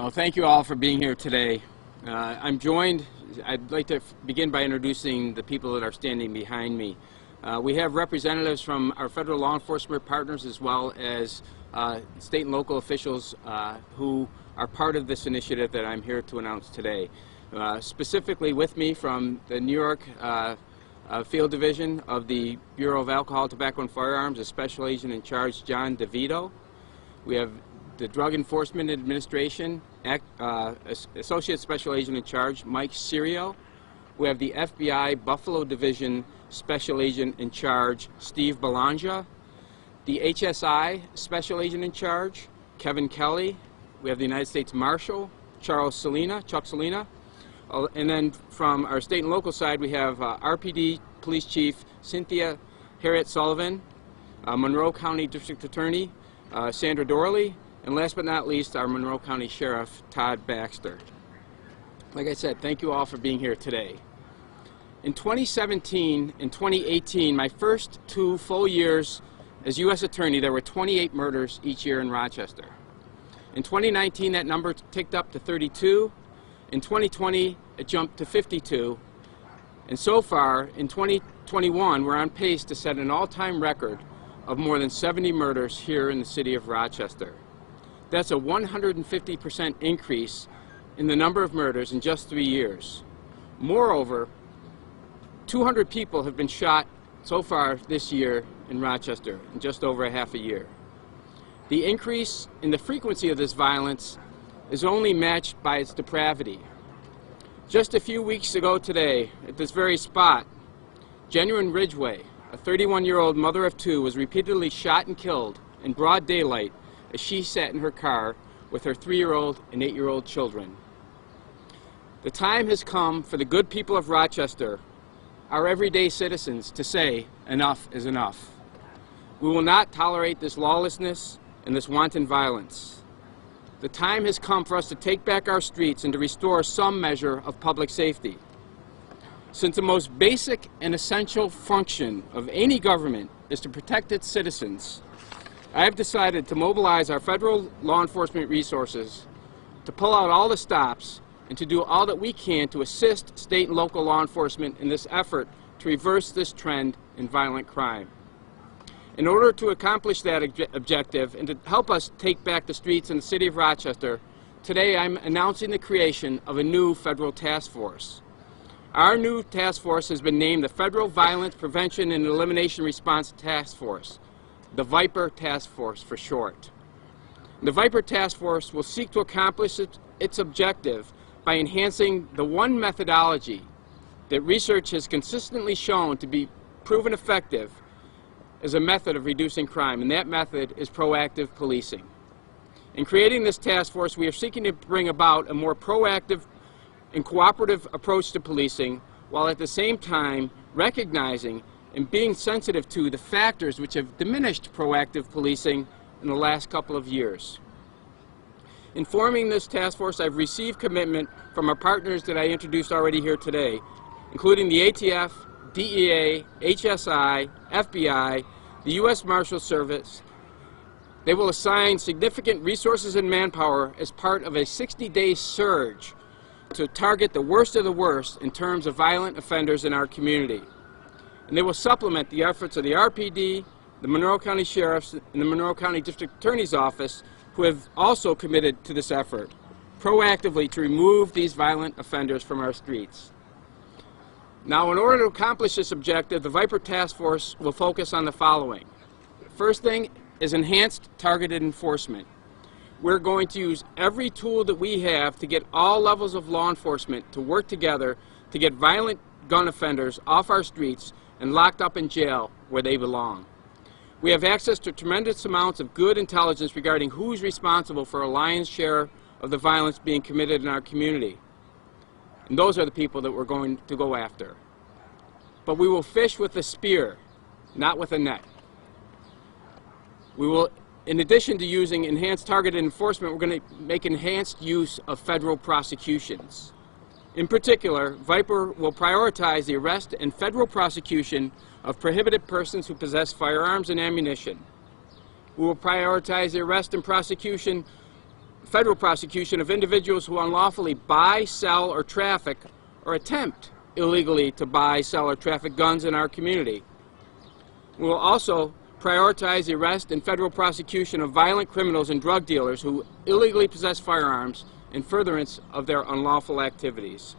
Well, thank you all for being here today. I'd like to begin by introducing the people that are standing behind me. We have representatives from our federal law enforcement partners as well as state and local officials who are part of this initiative that I'm here to announce today. Specifically with me from the New York Field Division of the Bureau of Alcohol, Tobacco, and Firearms, a Special Agent in Charge, John DeVito. We have the Drug Enforcement Administration, Associate Special Agent in Charge, Mike Serio. We have the FBI Buffalo Division Special Agent in Charge, Steve Belongia. The HSI Special Agent in Charge, Kevin Kelly. We have the United States Marshal, Chuck Salina. And then from our state and local side, we have RPD Police Chief Cynthia Harriet Sullivan, Monroe County District Attorney Sandra Dorley, and last but not least, our Monroe County Sheriff Todd Baxter. Like I said, thank you all for being here today. In 2017 and 2018, my first 2 full years as U.S. Attorney, there were 28 murders each year in Rochester. In 2019, that number ticked up to 32. In 2020, it jumped to 52. And so far, in 2021, we're on pace to set an all-time record of more than 70 murders here in the city of Rochester. That's a 150% increase in the number of murders in just 3 years. Moreover, 200 people have been shot so far this year in Rochester in just over a half a year. The increase in the frequency of this violence is only matched by its depravity. Just a few weeks ago today, at this very spot, Genuine Ridgway, a 31-year-old mother of 2, was repeatedly shot and killed in broad daylight as she sat in her car with her 3-year-old and 8-year-old children. The time has come for the good people of Rochester, our everyday citizens, to say enough is enough. We will not tolerate this lawlessness and this wanton violence. The time has come for us to take back our streets and to restore some measure of public safety. Since the most basic and essential function of any government is to protect its citizens, I have decided to mobilize our federal law enforcement resources to pull out all the stops and to do all that we can to assist state and local law enforcement in this effort to reverse this trend in violent crime. In order to accomplish that objective and to help us take back the streets in the city of Rochester, today I'm announcing the creation of a new federal task force. Our new task force has been named the Federal Violence Prevention and Elimination Response Task Force, the VIPER Task Force for short. The VIPER Task Force will seek to accomplish its objective by enhancing the one methodology that research has consistently shown to be proven effective as a method of reducing crime, and that method is proactive policing. In creating this task force, we are seeking to bring about a more proactive and cooperative approach to policing, while at the same time recognizing and being sensitive to the factors which have diminished proactive policing in the last couple of years. In forming this task force, I've received commitment from our partners that I introduced already here today, including the ATF, DEA, HSI, FBI, the U.S. Marshal Service. They will assign significant resources and manpower as part of a 60-day surge to target the worst of the worst in terms of violent offenders in our community. And they will supplement the efforts of the RPD, the Monroe County Sheriff's, and the Monroe County District Attorney's Office, who have also committed to this effort, proactively to remove these violent offenders from our streets. Now, in order to accomplish this objective, the VIPER Task Force will focus on the following. First thing is enhanced targeted enforcement. We're going to use every tool that we have to get all levels of law enforcement to work together to get violent gun offenders off our streets and locked up in jail where they belong. We have access to tremendous amounts of good intelligence regarding who's responsible for a lion's share of the violence being committed in our community. And those are the people that we're going to go after. But we will fish with a spear, not with a net. We will, in addition to using enhanced targeted enforcement, we're going to make enhanced use of federal prosecutions. In particular, VIPER will prioritize the arrest and federal prosecution of prohibited persons who possess firearms and ammunition. We will prioritize the arrest and prosecution federal prosecution of individuals who unlawfully buy, sell, or traffic, or attempt illegally to buy, sell, or traffic guns in our community. We will also prioritize the arrest and federal prosecution of violent criminals and drug dealers who illegally possess firearms in furtherance of their unlawful activities.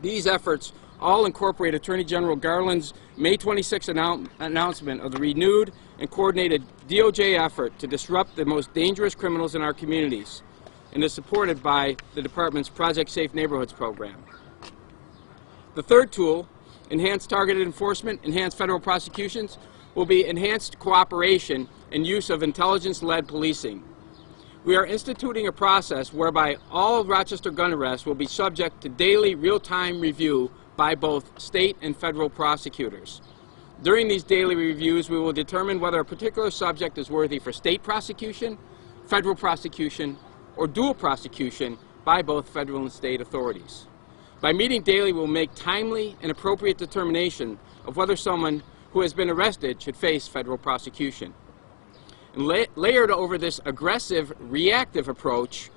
These efforts all incorporate Attorney General Garland's May 26 announcement of the renewed and coordinated DOJ effort to disrupt the most dangerous criminals in our communities, and is supported by the Department's Project Safe Neighborhoods program. The third tool, enhanced targeted enforcement, enhanced federal prosecutions, will be enhanced cooperation and use of intelligence-led policing. We are instituting a process whereby all Rochester gun arrests will be subject to daily real-time review by both state and federal prosecutors. During these daily reviews, we will determine whether a particular subject is worthy for state prosecution, federal prosecution, or dual prosecution by both federal and state authorities. By meeting daily, we will make timely and appropriate determination of whether someone who has been arrested should face federal prosecution. And layered over this aggressive, reactive approach,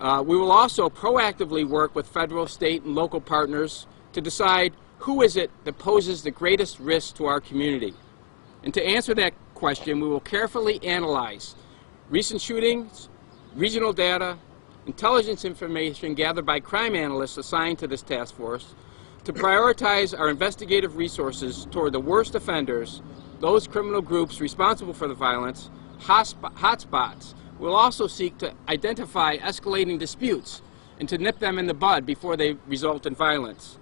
we will also proactively work with federal, state, and local partners to decide who is it that poses the greatest risk to our community. And to answer that question, we will carefully analyze recent shootings, regional data, intelligence information gathered by crime analysts assigned to this task force to prioritize our investigative resources toward the worst offenders, those criminal groups responsible for the violence, hotspots. We'll also seek to identify escalating disputes and to nip them in the bud before they result in violence.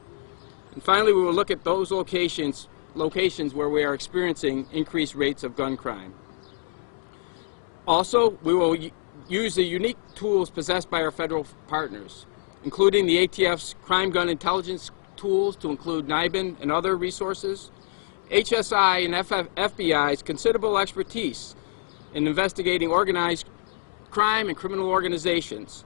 And finally, we will look at those locations where we are experiencing increased rates of gun crime. Also, we will use the unique tools possessed by our federal partners, including the ATF's crime gun intelligence tools to include NIBIN and other resources, HSI and FBI's considerable expertise in investigating organized crime and criminal organizations,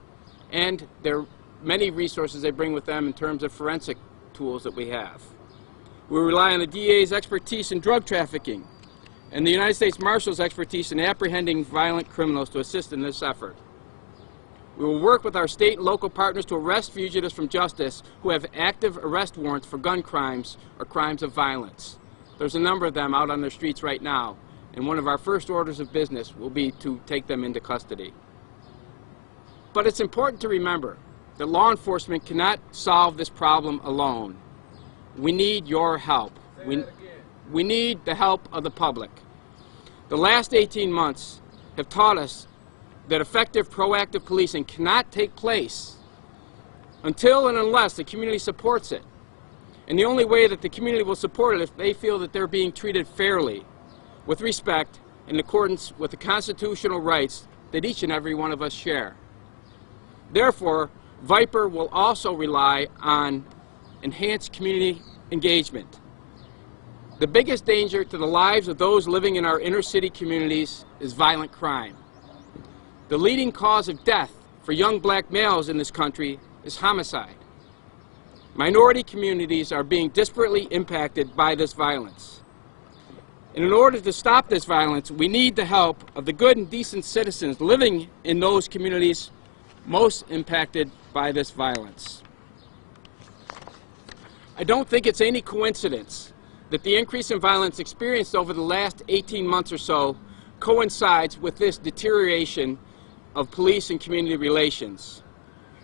and their many resources they bring with them in terms of forensic tools that we have. We rely on the DA's expertise in drug trafficking and the United States Marshal's expertise in apprehending violent criminals to assist in this effort. We will work with our state and local partners to arrest fugitives from justice who have active arrest warrants for gun crimes or crimes of violence. There's a number of them out on the streets right now, and one of our first orders of business will be to take them into custody. But it's important to remember that law enforcement cannot solve this problem alone. We need your help. We need the help of the public. The last 18 months have taught us that effective proactive policing cannot take place until and unless the community supports it. And the only way that the community will support it is if they feel that they're being treated fairly, with respect, in accordance with the constitutional rights that each and every one of us share. Therefore, VIPER will also rely on enhanced community engagement. The biggest danger to the lives of those living in our inner city communities is violent crime. The leading cause of death for young black males in this country is homicide. Minority communities are being disparately impacted by this violence. And in order to stop this violence, we need the help of the good and decent citizens living in those communities most impacted by this violence. I don't think it's any coincidence that the increase in violence experienced over the last 18 months or so coincides with this deterioration of police and community relations.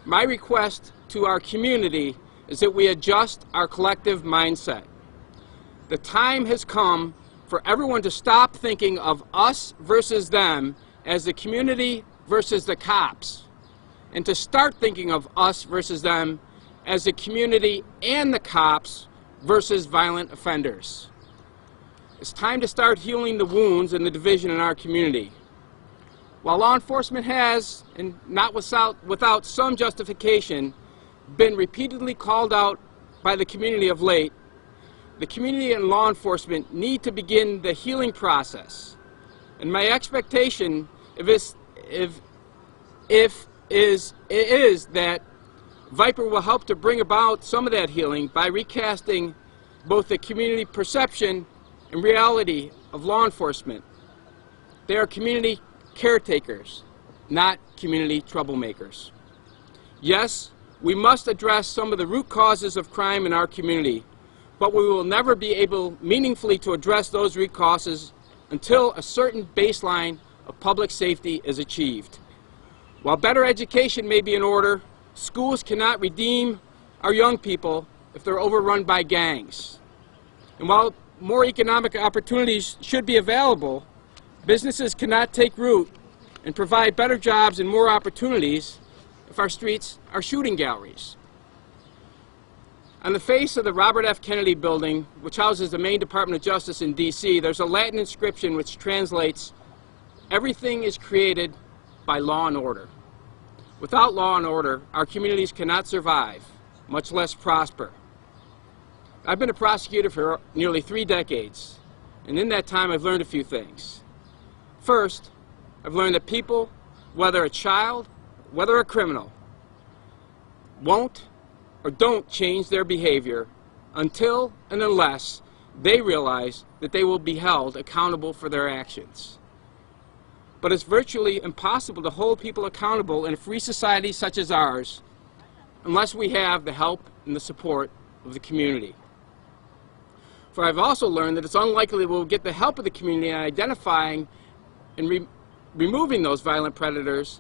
My request to our community is that we adjust our collective mindset. The time has come for everyone to stop thinking of us versus them as the community versus the cops, and to start thinking of us versus them as the community and the cops versus violent offenders. It's time to start healing the wounds and the division in our community. While law enforcement has, and not without some justification, been repeatedly called out by the community of late, the community and law enforcement need to begin the healing process. And my expectation is that VIPER will help to bring about some of that healing by recasting both the community perception and reality of law enforcement. They are community caretakers, not community troublemakers. Yes, we must address some of the root causes of crime in our community, but we will never be able meaningfully to address those root causes until a certain baseline of public safety is achieved. While better education may be in order, schools cannot redeem our young people if they're overrun by gangs. And while more economic opportunities should be available, businesses cannot take root and provide better jobs and more opportunities if our streets are shooting galleries. On the face of the Robert F. Kennedy building, which houses the Maine Department of Justice in D.C., there's a Latin inscription which translates, "Everything is created by law and order." Without law and order, our communities cannot survive, much less prosper. I've been a prosecutor for nearly 3 decades, and in that time I've learned a few things. First, I've learned that people, whether a child, whether a criminal, won't or don't change their behavior until and unless they realize that they will be held accountable for their actions. But it's virtually impossible to hold people accountable in a free society such as ours unless we have the help and the support of the community. For I've also learned that it's unlikely we'll get the help of the community in identifying and removing those violent predators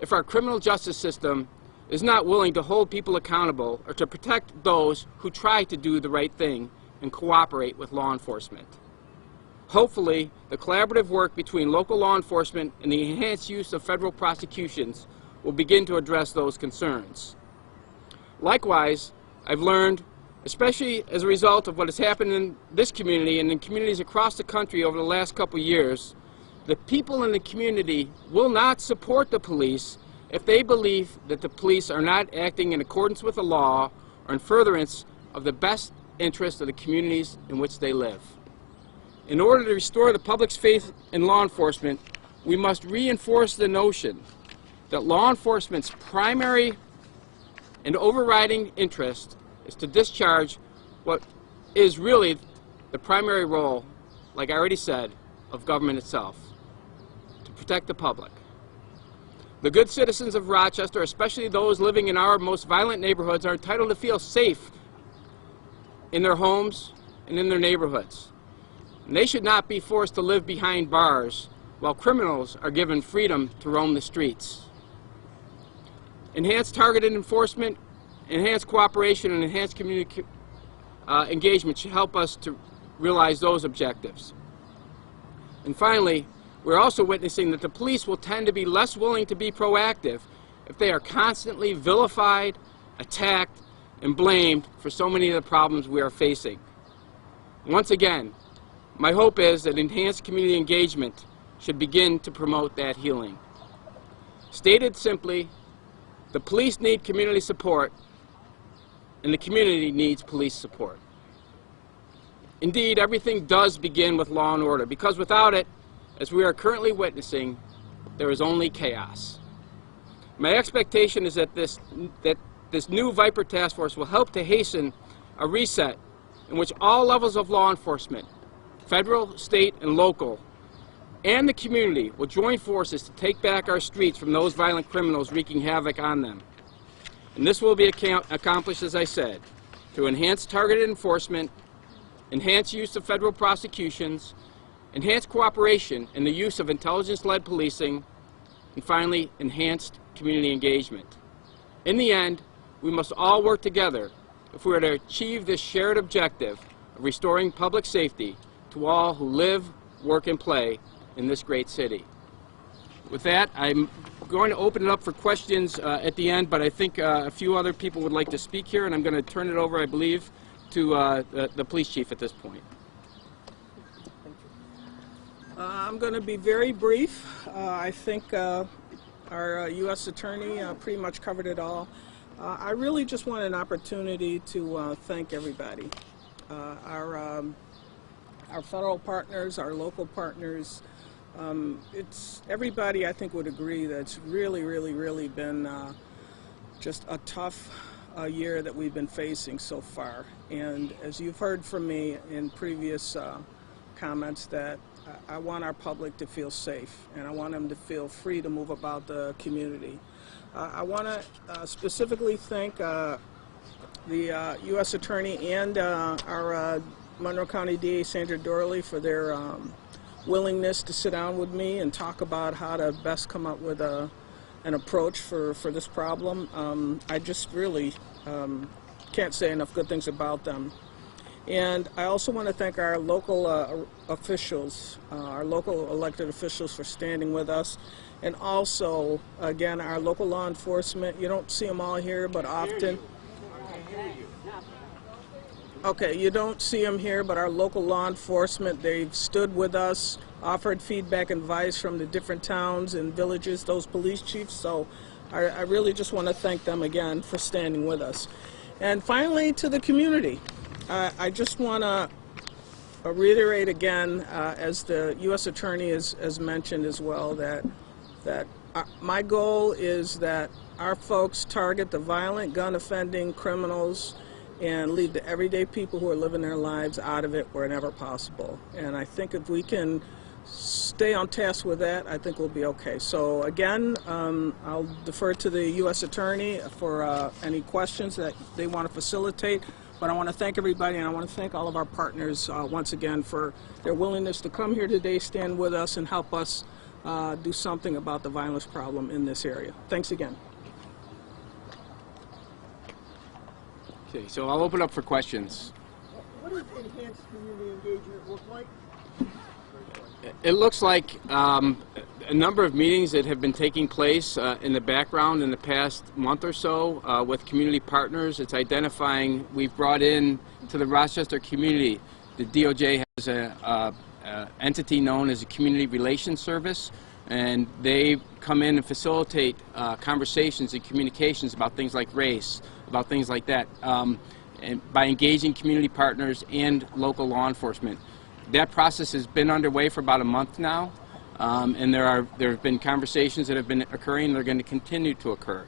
if our criminal justice system is not willing to hold people accountable or to protect those who try to do the right thing and cooperate with law enforcement. Hopefully, the collaborative work between local law enforcement and the enhanced use of federal prosecutions will begin to address those concerns. Likewise, I've learned, especially as a result of what has happened in this community and in communities across the country over the last couple of years, that people in the community will not support the police if they believe that the police are not acting in accordance with the law or in furtherance of the best interest of the communities in which they live. In order to restore the public's faith in law enforcement, we must reinforce the notion that law enforcement's primary and overriding interest is to discharge what is really the primary role, like I already said, of government itself, to protect the public. The good citizens of Rochester, especially those living in our most violent neighborhoods, are entitled to feel safe in their homes and in their neighborhoods. And they should not be forced to live behind bars while criminals are given freedom to roam the streets. Enhanced targeted enforcement, enhanced cooperation, and enhanced community engagement should help us to realize those objectives. And finally, we're also witnessing that the police will tend to be less willing to be proactive if they are constantly vilified, attacked, and blamed for so many of the problems we are facing. Once again, my hope is that enhanced community engagement should begin to promote that healing. Stated simply, the police need community support, and the community needs police support. Indeed, everything does begin with law and order, because without it, as we are currently witnessing, there is only chaos. My expectation is that this new VIPER task force will help to hasten a reset in which all levels of law enforcement, federal, state, and local, and the community will join forces to take back our streets from those violent criminals wreaking havoc on them. And this will be accomplished, as I said, through enhanced targeted enforcement, enhanced use of federal prosecutions, enhanced cooperation in the use of intelligence-led policing, and finally, enhanced community engagement. In the end, we must all work together if we are to achieve this shared objective of restoring public safety to all who live, work, and play in this great city. With that, I'm going to open it up for questions at the end, but I think a few other people would like to speak here, and I'm going to turn it over, I believe, to the police chief at this point. I'm going to be very brief. I think our U.S. Attorney pretty much covered it all. I really just want an opportunity to thank everybody. Our federal partners, our local partners, it's everybody I think would agree that it's really been just a tough year that we've been facing so far. And as you've heard from me in previous comments, that I want our public to feel safe, and I want them to feel free to move about the community. I want to specifically thank the U.S. Attorney and our Monroe County DA, Sandra Dorley, for their willingness to sit down with me and talk about how to best come up with an approach for this problem. I just really can't say enough good things about them. And I also want to thank our local officials, our local elected officials, for standing with us. And also, again, our local law enforcement. You don't see them all here, but often. Okay, you don't see them here, but our local law enforcement, they've stood with us, offered feedback and advice from the different towns and villages, those police chiefs. So I really just want to thank them again for standing with us. And finally, to the community. I just want to reiterate again, as the U.S. Attorney has mentioned as well, that my goal is that our folks target the violent, gun-offending criminals and leave the everyday people who are living their lives out of it wherever possible. And I think if we can stay on task with that, I think we'll be okay. So again, I'll defer to the U.S. Attorney for any questions that they want to facilitate. But I want to thank everybody, and I want to thank all of our partners once again for their willingness to come here today, stand with us, and help us do something about the violence problem in this area. Thanks again. Okay, so I'll open up for questions. What does enhanced community engagement look like? It looks like a number of meetings that have been taking place in the background in the past month or so with community partners. It's identifying, we've brought in to the Rochester community, the DOJ has a entity known as a Community Relations Service, and they come in and facilitate conversations and communications about things like race, about things like that, and by engaging community partners and local law enforcement. That process has been underway for about a month now, and there have been conversations that have been occurring, and they're going to continue to occur.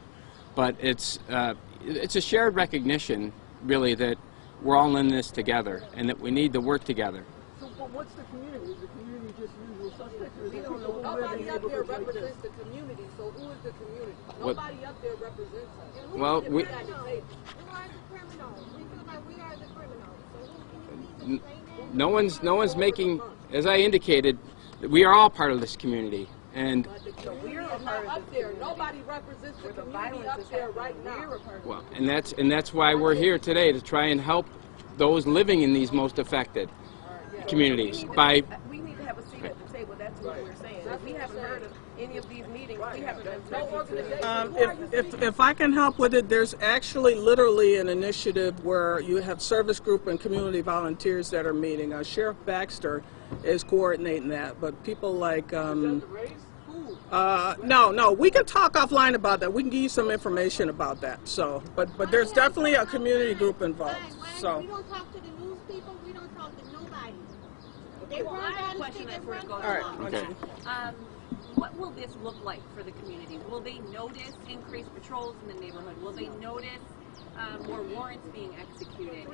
But it's a shared recognition, really, that we're all in this together and that we need to work together. So what's the community? Is the community just usual suspects? Or is We it don't people know. who live Nobody in up there neighborhoods like represents this? the community, so who is the community? What- Nobody up there represents us. Well, we, Who are the criminals? We feel like we are the criminals. So who can you please explain that? no one's making, as I indicated, we are all part of this community, and So we're a part of up there. Nobody represents the community up there right now. well, and that's why we're here today, to try and help those living in these most affected communities by. We need to have a seat at the table. That's what we're saying. If we haven't heard of any of these meetings, we haven't been privy to. If I can help with it, there's actually literally an initiative where you have service group and community volunteers that are meeting. Sheriff Baxter is coordinating that, but people like no, we can talk offline about that. We can give you some information about that. So, but there's definitely a community group involved. So. We don't talk to the news people. We don't talk to nobody. They Well, run I have down a the question street, they before it run goes All right. along. Okay. What will this look like for the community? Will they notice increased patrols in the neighborhood? Will they notice more warrants being executed?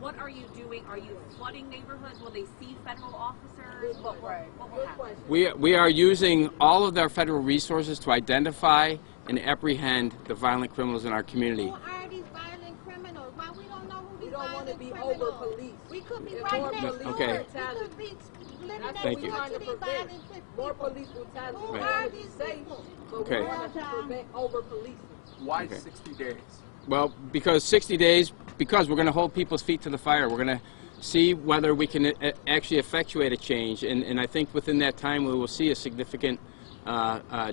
What are you doing? Are you flooding neighborhoods? Will they see federal officers? What will happen? We are using all of our federal resources to identify and apprehend the violent criminals in our community. Who are these violent criminals? Why we don't know who We these don't want to violent be criminals? over-policed. We could be It's right more next police door. Okay. We could be living That's next Thank what you. we're door trying to to these prevent. violent More people. police brutality. Who We are want to be these safe, people? but Okay. we want to prevent over-policing. Why Okay. 60 days? Well, because 60 days, because we're going to hold people's feet to the fire. We're going to see whether we can actually effectuate a change, and I think within that time we will see a significant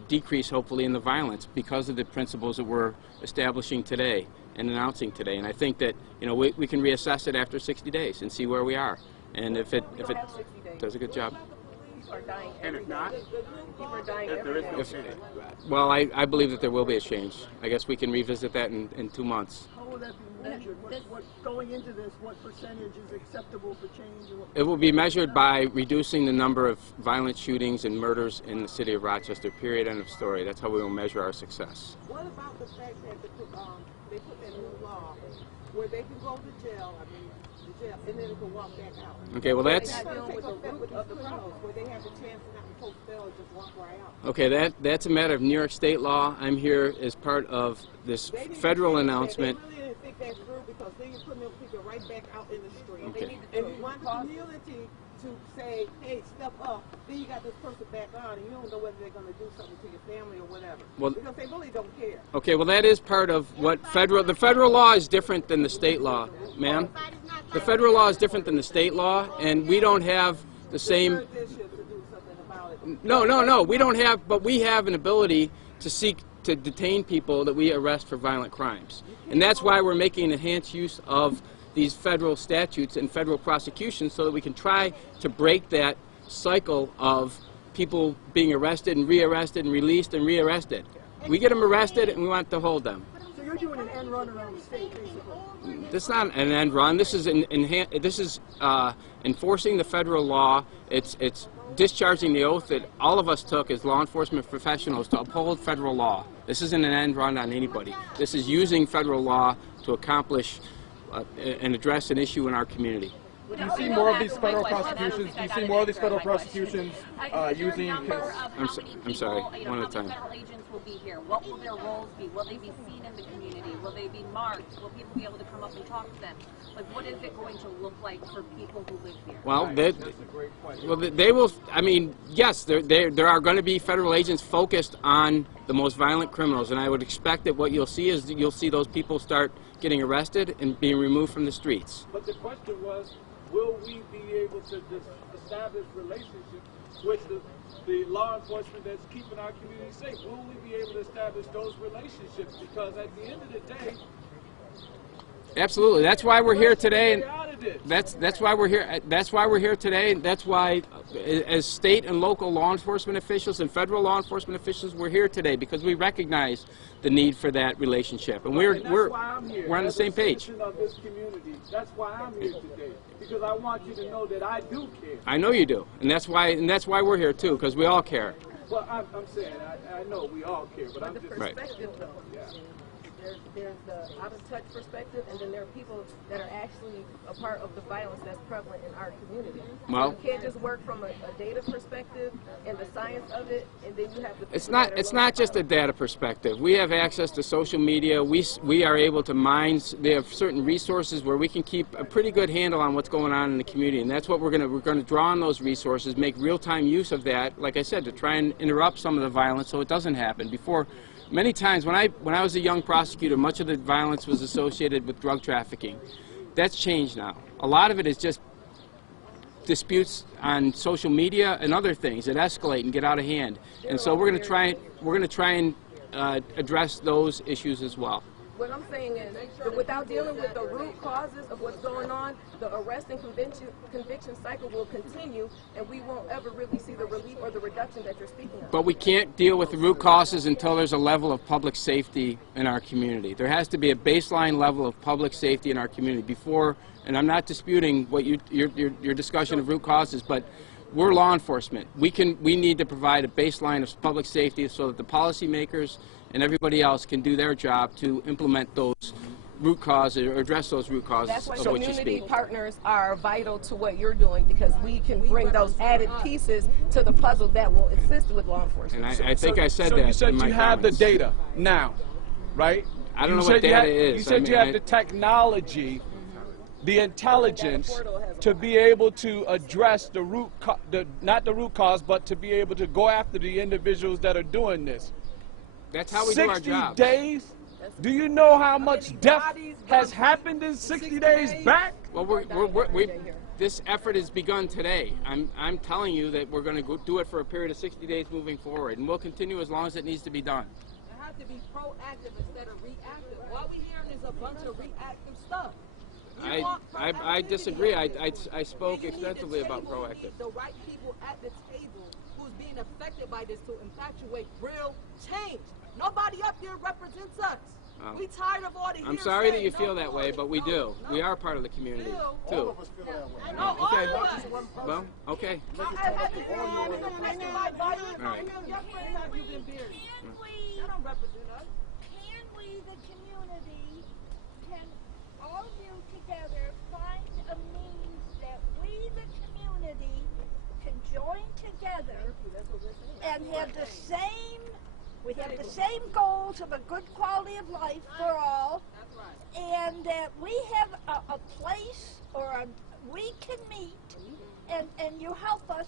decrease, hopefully, in the violence because of the principles that we're establishing today and announcing today. And I think that we can reassess it after 60 days and see where we are. And if it have 60 days. does a good job. People are dying And every if day. not, People are dying if there every is day. no change. Well, I believe that there will be a change. I guess we can revisit that in 2 months. How will that be measured? What going into this, what percentage is acceptable for change? And what It will be measured by reducing the number of violent shootings and murders in the city of Rochester, period, end of story. That's how we will measure our success. What about the fact that they put that new law where they can go to jail, the jail, and then they can walk back out? Okay, well that's They're not dealing with the root of the criminals, where they have the chance not to post bail and just walk right out. okay. That's a matter of New York State law. I'm here as part of this They didn't federal think announcement. They really didn't think that through because then you're putting them people right back out in the street. Okay. And you want the community to say, hey, step up. Then you got this person back on, and you don't know whether they're going to do something to your family or whatever. Well, because they really don't care. Okay, well that is part of what the federal law is different than the state law, ma'am. The federal law is different than the state law, and we don't have the same. They should do something about it. No, we don't have, but we have an ability to seek to detain people that we arrest for violent crimes. And that's why we're making enhanced use of these federal statutes and federal prosecutions so that we can try to break that cycle of people being arrested and rearrested and released and rearrested. We get them arrested and we want to hold them. So you're doing an end run around the state, basically. This is not an end run. This is enforcing the federal law. It's discharging the oath that all of us took as law enforcement professionals to uphold federal law. This isn't an end run on anybody. This is using federal law to accomplish and address an issue in our community. Do you see more of these federal prosecutions? Do you see more of these federal prosecutions using? I'm sorry. One at a time. Federal agents will be here. What will their roles be? Will they be seen in the community? Will they be marked? Will people be able to come up and talk to them? Like, what is it going to look like for people who live here? Well, they will. I mean, yes, there are going to be federal agents focused on the most violent criminals, and I would expect that what you'll see is you'll see those people start getting arrested and being removed from the streets. But the question was, will we be able to establish relationships with the law enforcement that's keeping our community safe? Will we be able to establish those relationships? Because at the end of the day, absolutely. That's why we're here today, and that's why we're here. That's why we're here today, and that's why, as state and local law enforcement officials and federal law enforcement officials, we're here today because we recognize the need for that relationship, and we're on the same page. Of this community, that's why I'm here today, because I want you to know that I do care. I know you do, and that's why we're here too, because we all care. Well, I'm saying I know we all care, but I'm the just perspective though. Yeah. There's the out of touch perspective, and then there are people that are actually a part of the violence that's prevalent in our community. Well, you can't just work from a data perspective and the science of it, and then you have the. It's not just a data perspective. We have access to social media. We are able to mine. They have certain resources where we can keep a pretty good handle on what's going on in the community, and that's what we're going to draw on those resources, make real-time use of that. Like I said, to try and interrupt some of the violence so it doesn't happen. Before, many times when I was a young prosecutor, much of the violence was associated with drug trafficking. That's changed now. A lot of it is just disputes on social media and other things that escalate and get out of hand. And so we're going to try and address those issues as well. What I'm saying is, that without dealing with the root causes of what's going on, the arrest and conviction cycle will continue, and we won't ever really see the relief or the reduction that you're speaking of. But we can't deal with the root causes until there's a level of public safety in our community. There has to be a baseline level of public safety in our community before, and I'm not disputing what your discussion of root causes, but we're law enforcement. We need to provide a baseline of public safety so that the policymakers and everybody else can do their job to implement those root causes or address those root causes That's why of what you community speak. partners are vital to what you're doing, because we can bring those added pieces to the puzzle that will assist with law enforcement. And I think I said that. So you said in my you have the comments. data now, right? I don't know what data is. You said you have the technology, the intelligence to be able to address the not the root cause, but to be able to go after the individuals that are doing this. That's how we do our job. 60 days? Do you know how much death has happened in 60 days back? Well, this effort has begun today. I'm telling you that we're going to do it for a period of 60 days moving forward, and we'll continue as long as it needs to be done. You have to be proactive instead of reactive. All we hearing is a bunch of reactive stuff. I disagree. I spoke extensively about proactive. We need the right people at the table who's being affected by this to infatuate real change. Nobody up here represents us. We tired of all the I'm sorry that you feel that way, but we do. We are part of the community, too. All of us feel that way. No, Okay. all of us. Well, okay. I haven't been on the testify by you. All right. Your friends have you been buried. They don't represent us. Can we, the community, can all of you together find a means that we, the community, can join together and have the same, we have the same goals of a good quality of life for all, and that we have a place or we can meet, and you help us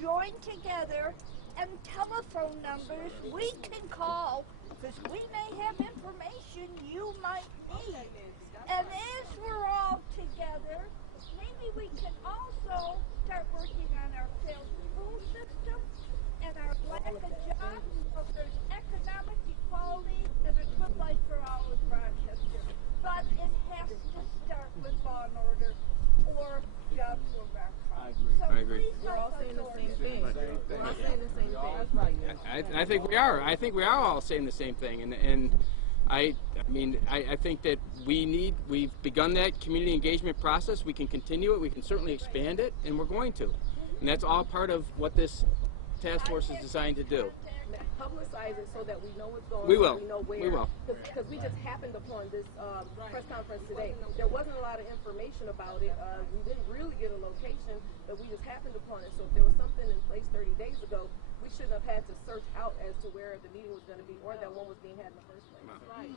join together, and telephone numbers we can call, because we may have information you might need. And as we're all together, maybe we can also start working on our failed school system and our lack of jobs, so there's economic equality and a good life for all in Rochester. But it has to start with law and order, or jobs will wreck. I agree. We're all saying the same thing. We're all saying the same thing. That's right. I think we are. I think we are all saying the same thing, and I think that we've begun that community engagement process. We can continue it. We can certainly expand it, and we're going to. And that's all part of what this task force is designed to do. Publicize it so that we know what's going We on. will. We know where. We will. Because we just happened upon this press conference today. There wasn't a lot of information about it. We didn't really get a location, but we just happened upon it. So if there was something in place 30 days ago, we shouldn't have had to search out as to where the meeting was going to be or that one was being had in the first place. Right.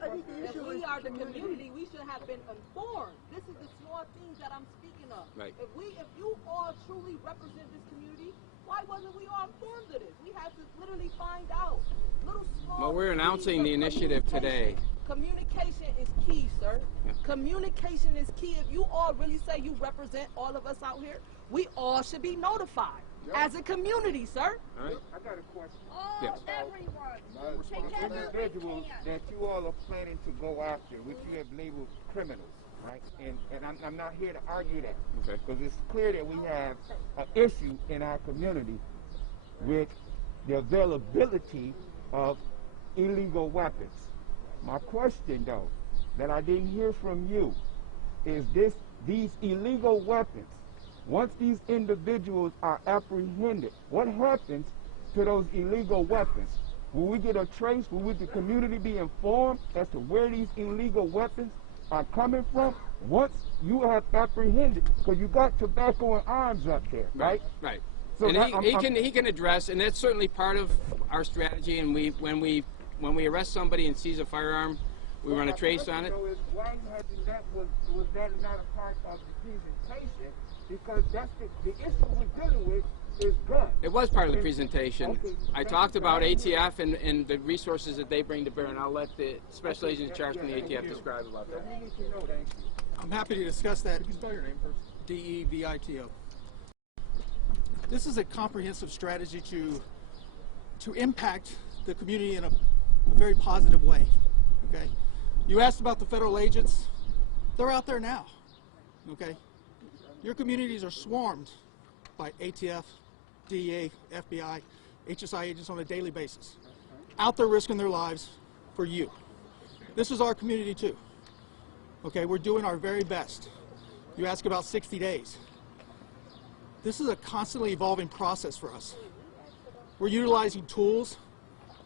I think the issue is we are the community. We should have been informed. This is the small things that I'm speaking of. Right. If you all truly represent this community, why wasn't we all informed of this? We had to literally find out. Little small. Well, we're announcing the initiative today. Communication is key, sir. Yeah. Communication is key. If you all really say you represent all of us out here, we all should be notified as a community, sir. All right. I got a question. All, Yes. everyone, The together we individuals can. that you all are planning to go after, which you have labeled criminals, right? And I'm not here to argue that. Okay. Because it's clear that we have an issue in our community with the availability of illegal weapons. My question, though, that I didn't hear from you, is these illegal weapons, once these individuals are apprehended, what happens to those illegal weapons? Will we get a trace? Will the community be informed as to where these illegal weapons are coming from once you have apprehended? Because you got tobacco and arms up there, right? Right. So And that he can address, and that's certainly part of our strategy. And when we arrest somebody and seize a firearm, we run a trace on it. Why hasn't was that not a part of the presentation? Because that's the issue we're dealing with is guns. It was part of the presentation. Okay. I talked about ATF and the resources that they bring to bear, and I'll let the special agent in charge from the ATF describe about that. We need to know that. I'm happy to discuss that. Could you spell your name first? DEVITO. This is a comprehensive strategy to impact the community in a very positive way. Okay, you asked about the federal agents. They're out there now. Okay, your communities are swarmed by ATF, DEA, FBI, HSI agents on a daily basis, out there risking their lives for you. This is our community too. Okay, we're doing our very best. You ask about 60 days. This is a constantly evolving process for us. We're utilizing tools,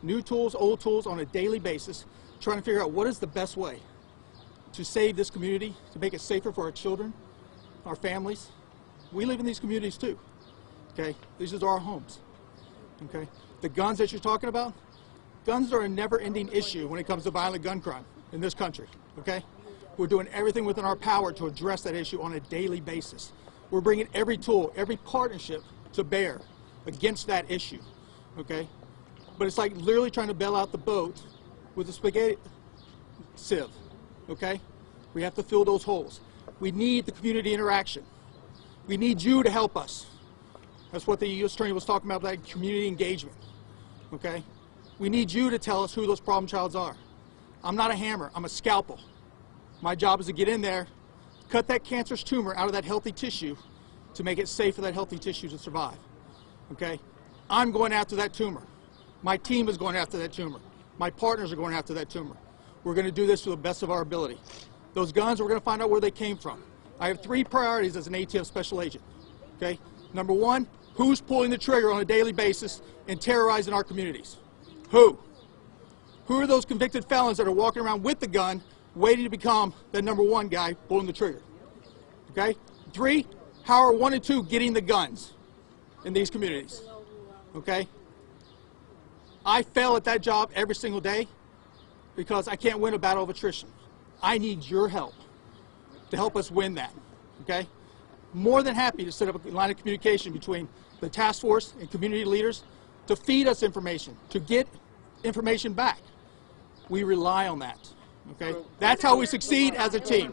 new tools, old tools on a daily basis, trying to figure out what is the best way to save this community, to make it safer for our children, our families. We live in these communities too, okay? These are our homes, okay? The guns that you're talking about, guns are a never-ending issue when it comes to violent gun crime in this country, okay? We're doing everything within our power to address that issue on a daily basis. We're bringing every tool, every partnership to bear against that issue, okay? But it's like literally trying to bail out the boat with a spaghetti sieve, okay? We have to fill those holes. We need the community interaction. We need you to help us. That's what the U.S. Attorney was talking about, that community engagement, okay? We need you to tell us who those problem childs are. I'm not a hammer, I'm a scalpel. My job is to get in there, cut that cancerous tumor out of that healthy tissue to make it safe for that healthy tissue to survive, okay? I'm going after that tumor. My team is going after that tumor. My partners are going after that tumor. We're going to do this to the best of our ability. Those guns, we're going to find out where they came from. I have 3 priorities as an ATF special agent. Okay? Number 1, who's pulling the trigger on a daily basis and terrorizing our communities? Who? Who are those convicted felons that are walking around with the gun, waiting to become the number 1 guy pulling the trigger? Okay? 3, how are 1 and 2 getting the guns in these communities? Okay? I fail at that job every single day because I can't win a battle of attrition. I need your help to help us win that. Okay? More than happy to set up a line of communication between the task force and community leaders to feed us information, to get information back. We rely on that. Okay? That's how we succeed as a team.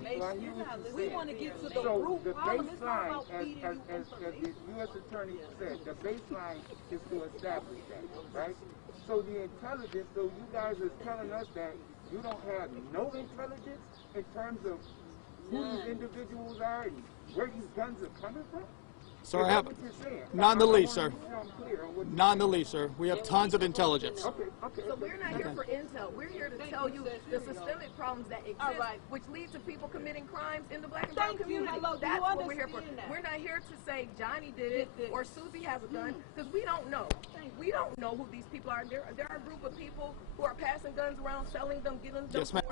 We want to get to the So root the problem. It's not baseline, about feeding you as the information. U.S. Attorney said, the baseline is to establish that, right? So the intelligence, so you guys are telling us that you don't have no intelligence in terms of who these individuals are and where these guns are coming from? So I have, not in the least, sir. Not in the least, sir. We have tons of intelligence. So we're not here for intel. We're here to tell you the systemic problems that exist, which lead to people committing crimes in the black and brown community. That's what we're here for. We're not here to say Johnny did it or Susie has a gun, because we don't know. We don't know who these people are. There are a group of people who are passing guns around, selling them, getting them. Yes, ma'am.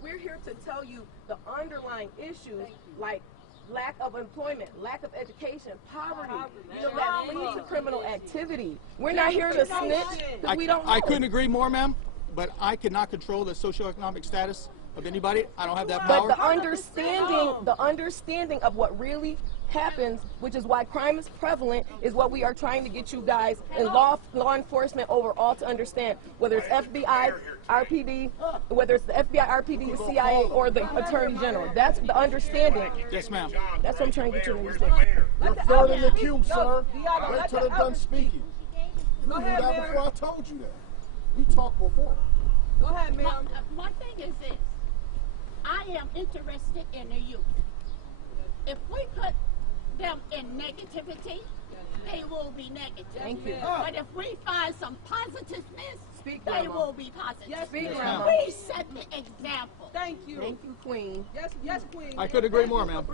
We're here to tell you the underlying issues, like lack of employment, lack of education, poverty, that lead to criminal activity. We're not here to snitch because we don't know. I couldn't agree more, ma'am, but I cannot control the socioeconomic status of anybody. I don't have that power. But the understanding of what really happens, which is why crime is prevalent, is what we are trying to get you guys in law enforcement overall to understand, whether it's FBI, RPD, whether it's the FBI, RPD, the CIA, or the Attorney General. That's the understanding. Yes, ma'am. That's what I'm trying to get you to understand. You're third in the queue, sir. Wait till they're done speaking. You knew that before I told you that. We talked before. Go ahead, ma'am. My thing is this. I am interested in the youth. If we put them in negativity, they will be negative. Thank you. But if we find some positiveness, they will be positive. Yes, we set the example. Thank you. Thank you, Queen. Yes, Queen. I couldn't agree more, ma'am.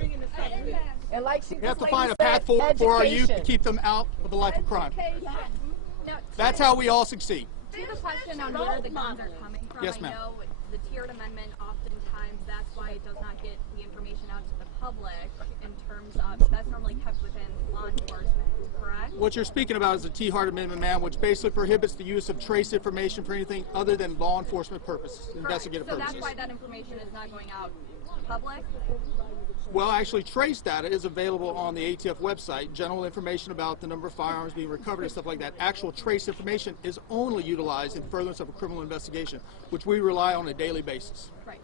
And like she We have to like find you a path said, forward for our youth to education. keep them out of the life of crime. Now, That's how we all succeed. to the question on where the guns are coming from, Yes, I ma'am. know the tiered amendment, oftentimes that's why it does not get the information out to the public in terms of, that's normally kept within law enforcement, correct? What you're speaking about is the T-Hart Amendment, ma'am, which basically prohibits the use of trace information for anything other than law enforcement purposes, investigative So purposes. that's why that information is not going out to the public? Well, actually, trace data is available on the ATF website. General information about the number of firearms being recovered and stuff like that. Actual trace information is only utilized in furtherance of a criminal investigation, which we rely on a daily basis. Right.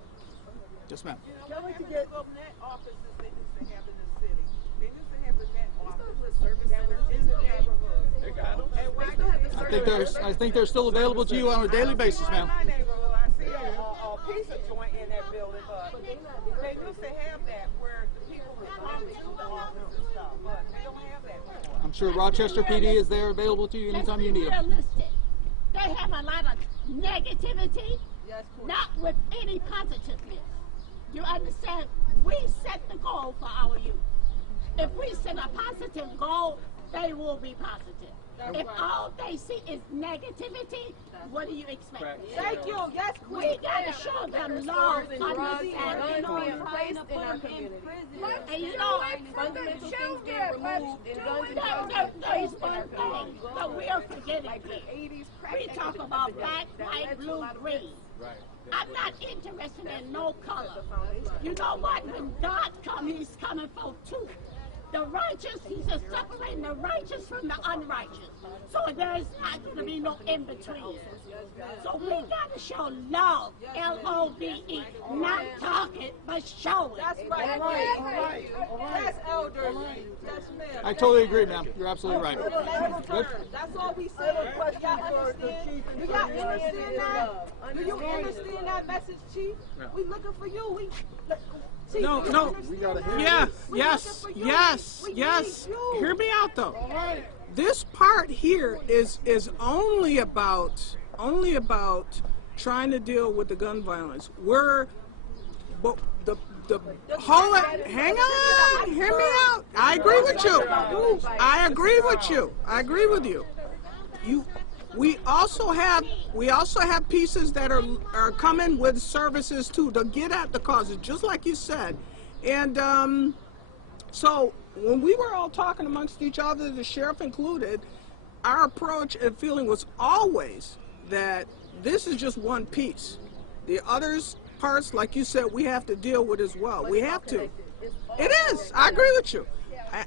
Yes, ma'am. Y'all like to get net offices they used to have in the city. They used to have the net offices that were in the neighborhood. They got them. And why do have the I think they're still available to you on a daily basis, ma'am. my neighborhood, I see a pizza joint in that building, but they used to have that where people would come to the office and stuff, but they don't have that anymore. I'm sure Rochester PD is there available to you anytime you need them. Realistic. They have a lot of negativity, not with any positiveness. You understand? We set the goal for our youth. If we set a positive goal, they will be positive. If all they see is negativity, what do you expect? Thank you. Yes, We gotta show them love, understanding, being placed in our community. and you know, Fundamental things being removed and guns and drugs there's being placed in one our thing community. that we are forgetting Like the here. 80s crack We talk addiction about epidemic black, that white, led to a blue, lot of green. I'm not interested in no color. You know what? When God comes, he's coming for two. The righteous, he says, separating the righteous from the unrighteous. So there's not going to be no in-between. So we got to show love, L-O-V-E. Not talking, but showing. That's right. All right. That's elderly. That's men. I totally agree, ma'am. You're absolutely right. That's all we say. Y'all understand? Do y'all understand that? Do you understand that message, Chief? We looking for you. Chief, No. Yes. Hear me out though. This part here is only about trying to deal with the gun violence. Hang on, hear me out. I agree with you. We also have pieces that are coming with services too to get at the causes, just like you said. And so when we were all talking amongst each other, the sheriff included, our approach and feeling was always that this is just one piece. The others parts, like you said, we have to deal with as well. We have to. It is. I agree with you.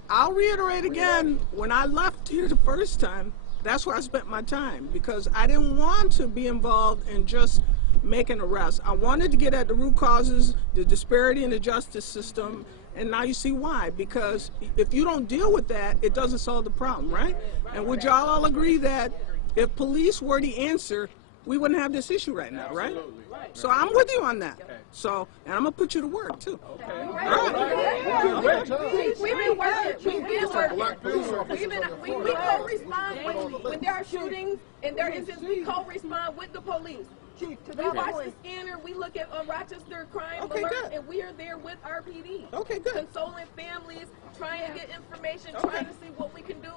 I'll reiterate again, when I left here the first time, that's where I spent my time, because I didn't want to be involved in just making arrests. I wanted to get at the root causes, the disparity in the justice system, and now you see why. Because if you don't deal with that, it doesn't solve the problem, right? And would y'all all agree that if police were the answer, we wouldn't have this issue right now, right? So I'm with you on that. So, and I'm gonna put you to work too. All right. We've been working. We co-respond when there are shootings and there are incidents. We co-respond with the police. We watch the scanner. We look at Rochester crime alerts, and we are there with our PD. Okay, good. Consoling families, trying to get information, trying to see what we can do.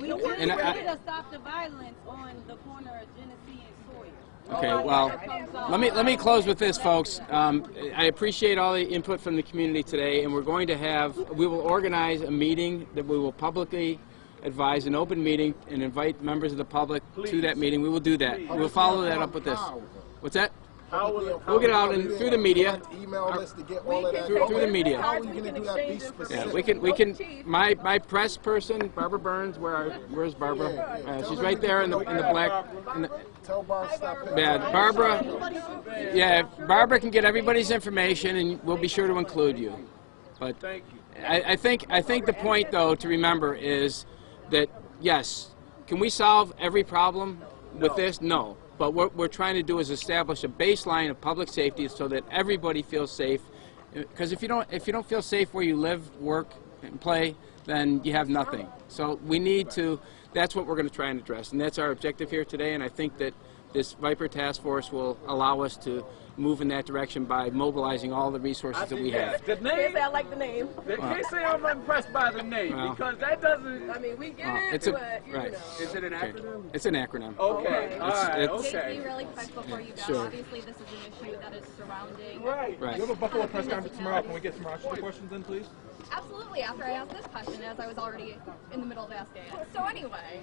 We need to stop the violence on the corner of Genesee and Sawyer. Okay, well, let me close with this, folks. I appreciate all the input from the community today, and we will organize a meeting that we will publicly advise, an open meeting, and invite members of the public to that meeting. We will do that. We'll follow that up with this. What's that? We'll get out and through the media. Email us to get all of that. Through the media. How are you going to do that? Be specific. Yeah, we can. My press person, Barbara Burns. Where's Barbara? She's right there in the black. Tell Barbara stop. Yeah, Barbara. Yeah, Barbara can get everybody's information, and we'll be sure to include you. But I think the point though to remember is that yes, can we solve every problem with this? No. But what we're trying to do is establish a baseline of public safety so that everybody feels safe. Because if you don't feel safe where you live, work, and play, then you have nothing. So we need to. That's what we're going to try and address, and that's our objective here today. And I think that this VIPER task force will allow us to move in that direction by mobilizing all the resources that we have. The name, I like the name. they can't say I'm impressed by the name because that doesn't. I mean, we get it, but you know. Is it an acronym? It's an acronym. Okay. All right. Can you really quick before you go? Sure. Obviously, this is an issue that is surrounding. Right. You have a Buffalo press conference tomorrow. Can we get some Rochester questions in, please? Absolutely, after I asked this question, as I was already in the middle of asking it. So anyway,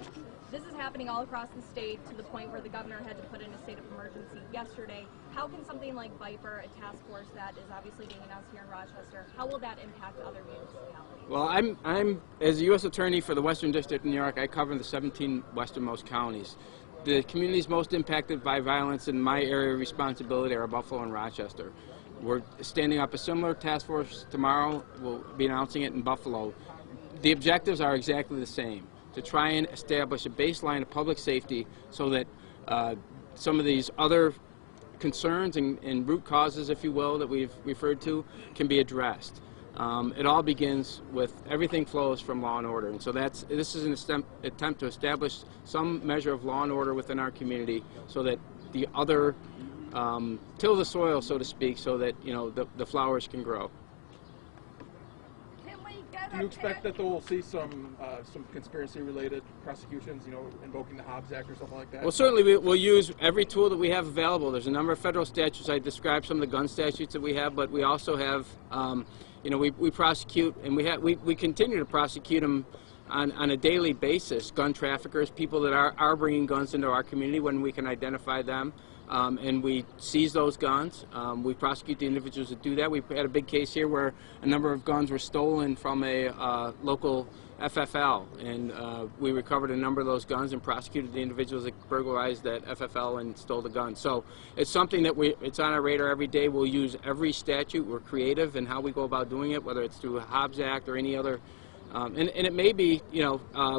this is happening all across the state to the point where the governor had to put in a state of emergency yesterday. How can something like VIPER, a task force that is obviously being announced here in Rochester, how will that impact other municipalities? Well, I'm as a U.S. Attorney for the Western District of New York, I cover the 17 westernmost counties. The communities most impacted by violence in my area of responsibility are Buffalo and Rochester. We're standing up a similar task force tomorrow. We'll be announcing it in Buffalo. The objectives are exactly the same, to try and establish a baseline of public safety so that some of these other concerns and root causes, if you will, that we've referred to can be addressed. It all begins with everything flows from law and order, and so this is an attempt to establish some measure of law and order within our community so that the other till the soil, so to speak, so that the flowers can grow. Do you expect that we'll see some conspiracy-related prosecutions, invoking the Hobbs Act or something like that? Well, certainly we'll use every tool that we have available. There's a number of federal statutes. I described some of the gun statutes that we have, but we also have, we prosecute, and we continue to prosecute them on a daily basis. Gun traffickers, people that are bringing guns into our community when we can identify them. and we seize those guns. We prosecute the individuals that do that. We had a big case here where a number of guns were stolen from a local FFL, and we recovered a number of those guns and prosecuted the individuals that burglarized that FFL and stole the guns. So it's something that it's on our radar every day. We'll use every statute. We're creative in how we go about doing it, whether it's through a Hobbs Act or any other. And it may be,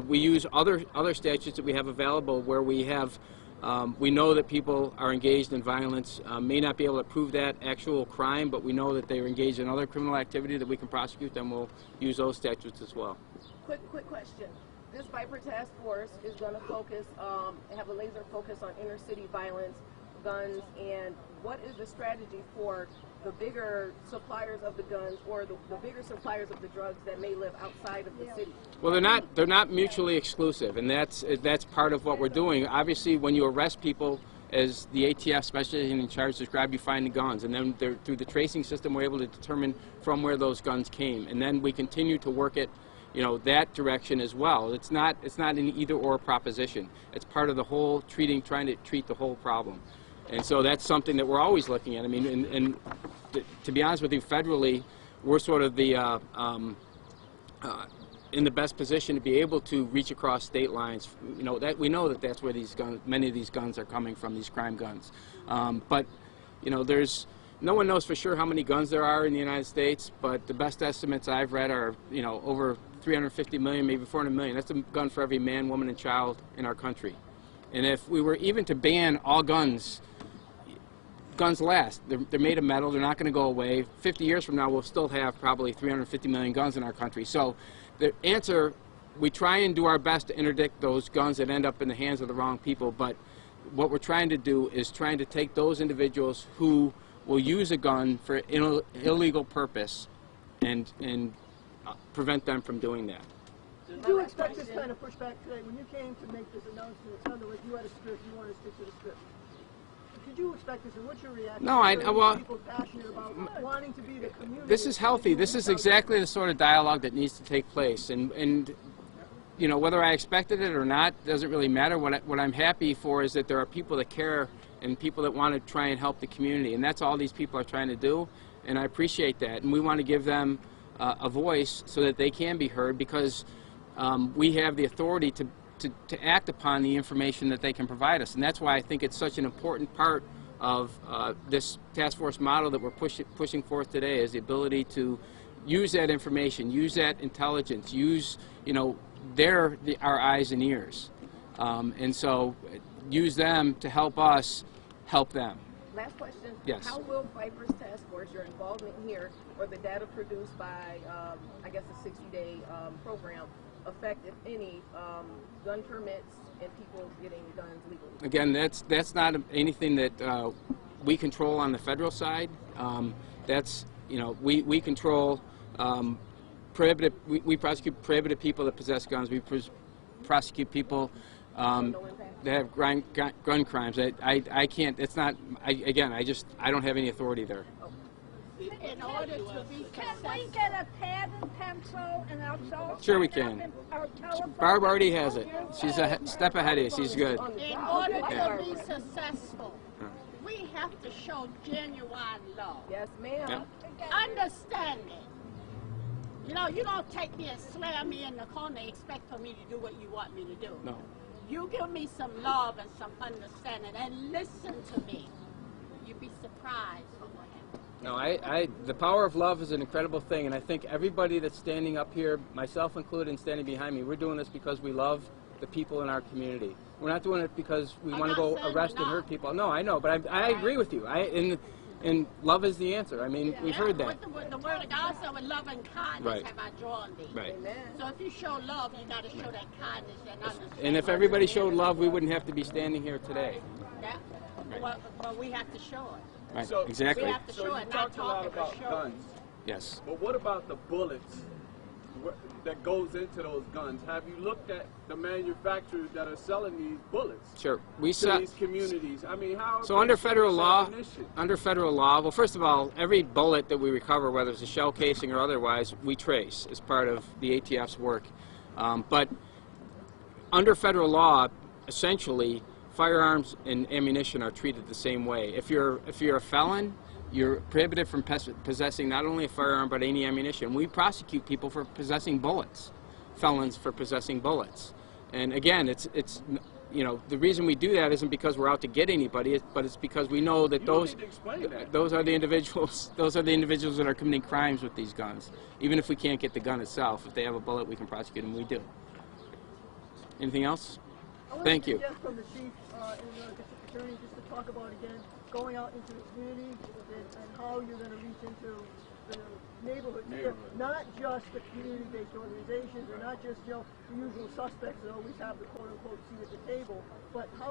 we use other statutes that we have available where we have, we know that people are engaged in violence, may not be able to prove that actual crime, but we know that they're engaged in other criminal activity that we can prosecute them. We'll use those statutes as well. Quick question. This VIPER task force is going to focus, have a laser focus on inner city violence, guns, and what is the strategy for the bigger suppliers of the guns or the bigger suppliers of the drugs that may live outside of the city? Well, they're not mutually exclusive, and that's part of what we're doing. Obviously, when you arrest people, as the ATF special agent in charge described, you find the guns, and then through the tracing system, we're able to determine from where those guns came, and then we continue to work it, that direction as well. It's not an either-or proposition. It's part of the whole trying to treat the whole problem. And so that's something that we're always looking at. I mean, and to be honest with you, federally, we're sort of the in the best position to be able to reach across state lines. That we know that that's where these guns, many of these guns are coming from, these crime guns. But no one knows for sure how many guns there are in the United States. But the best estimates I've read are over 350 million, maybe 400 million. That's a gun for every man, woman, and child in our country. And if we were even to ban all guns last. They're made of metal. They're not going to go away. 50 years from now, we'll still have probably 350 million guns in our country. So the answer, we try and do our best to interdict those guns that end up in the hands of the wrong people. But what we're trying to do is trying to take those individuals who will use a gun for illegal purpose and prevent them from doing that. Did you expect this kind of pushback today? When you came to make this announcement, it sounded like you had a script, you wanted to stick to the script. Did you expect this, and what's your reaction? No, well, people passionate about wanting to be the community? This is healthy. This is exactly the sort of dialogue that needs to take place. And whether I expected it or not doesn't really matter. What I'm happy for is that there are people that care and people that want to try and help the community. And that's all these people are trying to do. And I appreciate that. And we want to give them a voice so that they can be heard, because we have the authority to act upon the information that they can provide us. And that's why I think it's such an important part of this task force model that we're pushing forth today, is the ability to use that information, use that intelligence, use our eyes and ears, and so use them to help us help them. Last question. Yes. How will VIPER's task force, your involvement here, or the data produced by, I guess, a 60-day program, affect, if any, gun permits and people getting guns legally? Again, that's not anything that we control on the federal side. We control prohibited. We prosecute prohibited people that possess guns. We prosecute people that have gun crimes. I can't. It's not. I don't have any authority there. In order to be can we get a pad and pencil and also sure we can. Barb already has it. She's a step ahead of you. She's good. In order to be successful, we have to show genuine love. Yes, ma'am. Yeah. Understanding. You don't take me and slam me in the corner and expect for me to do what you want me to do. No. You give me some love and some understanding and listen to me. You'd be surprised. No, the power of love is an incredible thing, and I think everybody that's standing up here, myself included, and standing behind me, we're doing this because we love the people in our community. We're not doing it because we want to go arrest and hurt people. No, I know, but I agree with you. And love is the answer. I mean, we've heard that. The word of God said, with love and kindness have I drawn thee. Right. So if you show love, you got to show that kindness and understanding. And if everybody showed love, we wouldn't have to be standing here today. Yeah. Right. Well, we have to show it. Right. So, exactly. We have to show it, not talk about guns. Yes. But what about the bullets that goes into those guns? Have you looked at the manufacturers that are selling these bullets? Sure. To these communities. I mean, how? So under federal law, well, first of all, every bullet that we recover, whether it's a shell casing or otherwise, we trace as part of the ATF's work. But under federal law, essentially, firearms and ammunition are treated the same way. If you're a felon, you're prohibited from possessing not only a firearm but any ammunition. We prosecute people for possessing bullets, felons for possessing bullets. And again, it's you know, the reason we do that isn't because we're out to get anybody, but it's because we know that those are the individuals that are committing crimes with these guns. Even if we can't get the gun itself, if they have a bullet, we can prosecute them. We do. Anything else? Thank you. From the chief and district attorney, just to talk about again going out into the community and how you're going to reach into the neighborhood. Not just the community-based organizations, and not just the usual suspects that always have the quote-unquote seat at the table, but how